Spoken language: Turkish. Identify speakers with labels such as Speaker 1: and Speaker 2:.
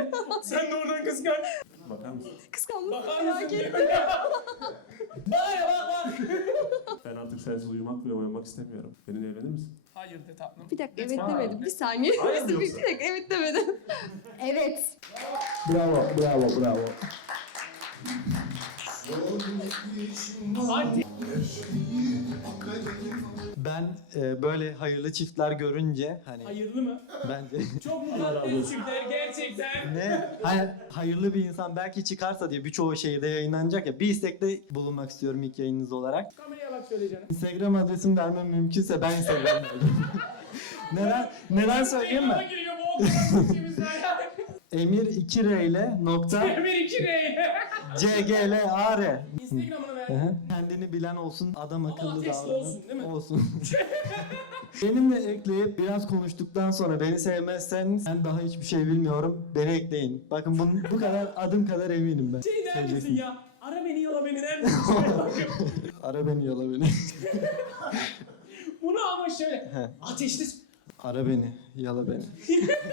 Speaker 1: Sen de oradan kıskanç.
Speaker 2: Bakar mısın?
Speaker 3: Kıskandım.
Speaker 1: Bakar
Speaker 3: Merak
Speaker 1: mısın?
Speaker 3: ettim.
Speaker 1: Bak.
Speaker 2: Ben artık sensiz uyumak ve uyanmak istemiyorum. Benimle evlenir misin?
Speaker 1: Hayır de tatlım.
Speaker 3: Bir dakika evet
Speaker 1: Lütfen.
Speaker 3: demedim. Bir saniye.
Speaker 2: Hayır mı
Speaker 3: bir
Speaker 2: yoksa?
Speaker 3: dakika evet demedim. Evet.
Speaker 2: Bravo.
Speaker 1: Hadi.
Speaker 4: Ben böyle hayırlı çiftler görünce hani
Speaker 1: Hayırlı mı?
Speaker 4: bence
Speaker 1: Çok mukaddes çiftler gerçekten.
Speaker 4: ne hayırlı bir insan belki çıkarsa diye birçoğu şeyde yayınlanacak ya bir istekte bulunmak istiyorum ilk yayınınız olarak.
Speaker 1: Kameraya bak söyle canım.
Speaker 4: Instagram adresimi vermem mümkünse ben Instagram vereceğim. neden söyleyeyim
Speaker 1: Bana
Speaker 4: mi?
Speaker 1: giriyor bu okula içimizden ya.
Speaker 4: Emir 2R ile nokta
Speaker 1: Emir 2 ne?
Speaker 4: CGLAR.
Speaker 1: Instagram'ını ver.
Speaker 4: Hı hı. Kendini bilen olsun, adam akıllı
Speaker 1: ateşli
Speaker 4: davranın.
Speaker 1: olsun, değil mi?
Speaker 4: Olsun. Benimle ekleyip biraz konuştuktan sonra beni sevmezsen ben daha hiçbir şey bilmiyorum. Beni ekleyin. Bakın bu kadar adım kadar eminim ben.
Speaker 1: Şey der misin
Speaker 4: Seveceksin.
Speaker 1: ya? Ara beni yala beni der misin? Bakın.
Speaker 4: Ara beni yala beni.
Speaker 1: Bunu ama şöyle. Ateşli.
Speaker 4: Ara beni yala beni.